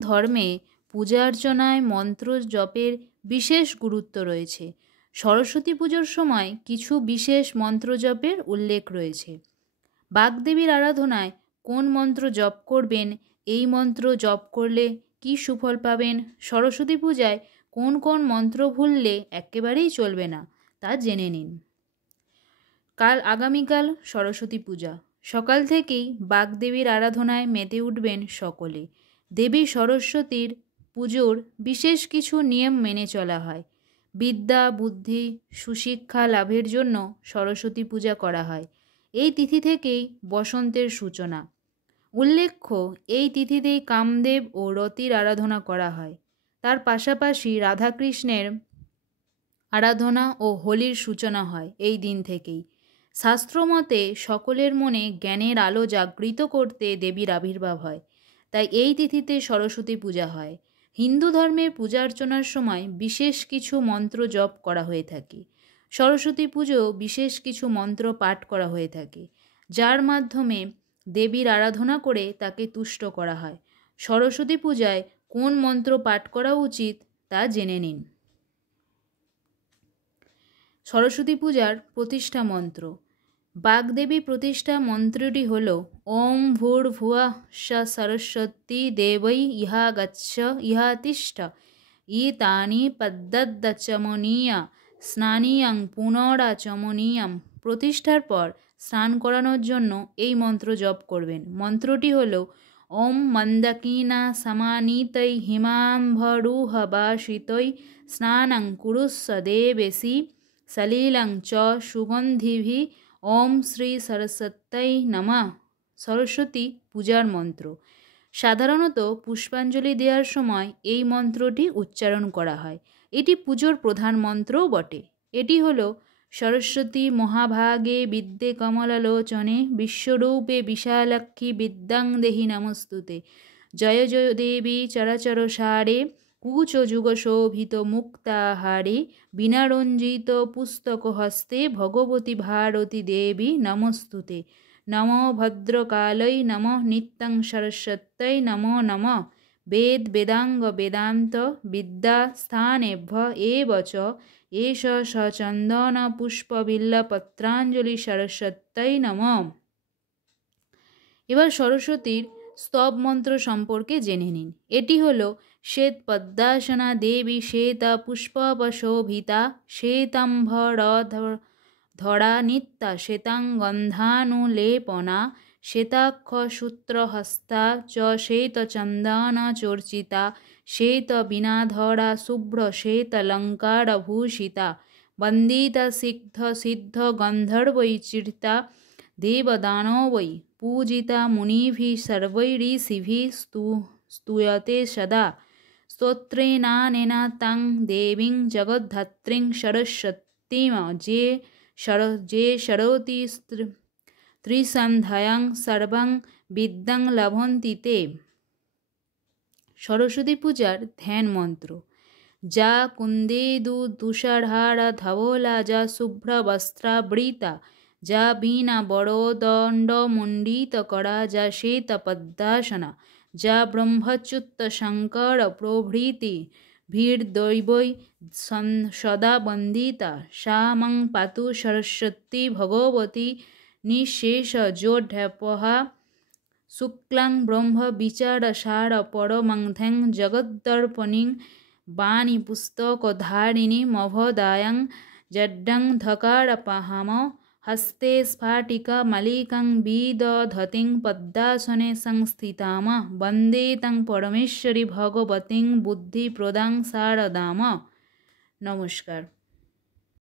ধর্মে পূজা অর্চনায় মন্ত্র জপের বিশেষ গুরুত্ব রয়েছে। সরস্বতী পুজোর সময় কিছু বিশেষ মন্ত্র জপের উল্লেখ রয়েছে। বাগদেবীর আরাধনায় কোন মন্ত্র জপ করবেন, এই মন্ত্র জপ করলে কি সুফল পাবেন, সরস্বতী পূজায় কোন কোন মন্ত্র ভুললে একেবারেই চলবে না, তা জেনে নিন। আগামীকাল সরস্বতী পূজা। সকাল থেকেই বাগদেবীর আরাধনায় মেতে উঠবেন সকলে। দেবী সরস্বতীর পুজোর বিশেষ কিছু নিয়ম মেনে চলা হয়। বিদ্যা, বুদ্ধি, সুশিক্ষা লাভের জন্য সরস্বতী পূজা করা হয়। এই তিথি থেকেই বসন্তের সূচনা। উল্লেখ্য, এই তিথিতেই কামদেব ও রতির আরাধনা করা হয়। তার পাশাপাশি রাধাকৃষ্ণের আরাধনা ও হোলির সূচনা হয় এই দিন থেকেই। শাস্ত্রমতে সকলের মনে জ্ঞানের আলো জাগৃত করতে দেবীর আবির্ভাব হয়, তাই এই তিথিতে সরস্বতী পূজা হয়। হিন্দু ধর্মের পূজা অর্চনার সময় বিশেষ কিছু মন্ত্র জপ করা হয়ে থাকে। সরস্বতী পুজো বিশেষ কিছু মন্ত্র পাঠ করা হয়ে থাকে, যার মাধ্যমে দেবীর আরাধনা করে তাকে তুষ্ট করা হয়। সরস্বতী পূজায় কোন মন্ত্র পাঠ করা উচিত তা জেনে নিন। সরস্বতী পূজার প্রতিষ্ঠা মন্ত্র। বাগদেবী প্রতিষ্ঠা মন্ত্রটি হল ওম ভূর্ভুবঃ স্বঃ সরস্বতী দেবৈ ইহা গচ্ছ ইহা তিষ্ঠ ইতানি পদ্মদচমনীয়া স্নানীয়ং পুনরাচমনীয়ম। প্রতিষ্ঠার পর স্নান করানোর জন্য এই মন্ত্র জপ করবেন। মন্ত্রটি হল ওম মন্দকিনা সমানীতৈ হিমাম্বরুহবাসিতৈ স্নানং কুরুস্ব দেবেশি সলিলং চ সুগন্ধিভি ওম শ্রী সরস্বত্যৈ নমঃ। সরস্বতী পূজার মন্ত্র। সাধারণত পুষ্পাঞ্জলি দেওয়ার সময় এই মন্ত্রটি উচ্চারণ করা হয়। এটি পুজোর প্রধান মন্ত্রও বটে। এটি হল সরস্বতী মহাভাগে বিদ্যে কমললোচনে বিশ্বরূপে বিশালাক্ষী বিদ্যাং দেহি নমস্তুতে। জয় জয় দেবী চরাচর সারে কুচ যুগশোভিত মুক্তাহারে বীণারঞ্জিত পুস্তক হস্তে ভগবতী ভারতী দেবী নমস্তুতে। নমো ভদ্রকালৈ নমঃ নিত্যং সরস্বত্যৈ নমো নমঃ। বেদ বেদাঙ্গ বেদান্ত বিদ্যা স্থানেভ্য এব চ এষ সচন্দন পুষ্পবিল্লপত্রাঞ্জলি সরস্বত্যৈ নমঃ। এবার সরস্বতীর স্তব মন্ত্র সম্পর্কে জেনে নিন। এটি হল শ্বেত পদ্মাসনা দেবী শ্বেত পুষ্পপশোভিতা শ্বেতাম্বরধরা নিত্যা শ্বেতাঙ্গন্ধানুলেপনা শ্বেতাক্ষসূত্রহস্তা চ শ্বেতচন্দনচর্চিতা শ্বেতবীণাধরা শুভ্র শ্বেতালঙ্কারভূষিতা বন্দিতা সিদ্ধ গন্ধর্বৈশ্চিতা দেবদানবৈ पूजिता मुनिभिः सर्वैरीषिभिः स्तूयते सदा। स्तोत्रेणानेन तां देवीं जगद्धात्रीं सरस्वतीं जे शरोति त्रिसन्ध्यां सर्वां विद्यां लभन्ति ते। সরস্বতী পূজার ধ্যান মন্ত্র। যা কুন্দেদু তুষারহারা ধবলা যা শুভ্রবস্ত্রাবৃতা যা বীণা বড়দণ্ডমণ্ডিতকরা যা শ্বেতপদ্মাসনা যা ব্রহ্মচ্যুত শঙ্কর প্রভৃতি ভীর্দৈবৈ সদা বন্দিতা সা মং পাতু সরস্বতী ভগবতী নিঃশেষজোঢ্যপহা শুক্লাং ব্রহ্ম বিচারসার পরমংধ্যাং জগদ্দর্পণীং বাণী পুস্তকধারিণী মভোদায়াং জড্ডং ধকারপহাম हस्ते स्फाटिका मलिकं विदधतीं पद्मासने संस्थितां वन्दे तं परमेश्वरी भगवतीं बुद्धिप्रदां शारदाम्। नमस्कार।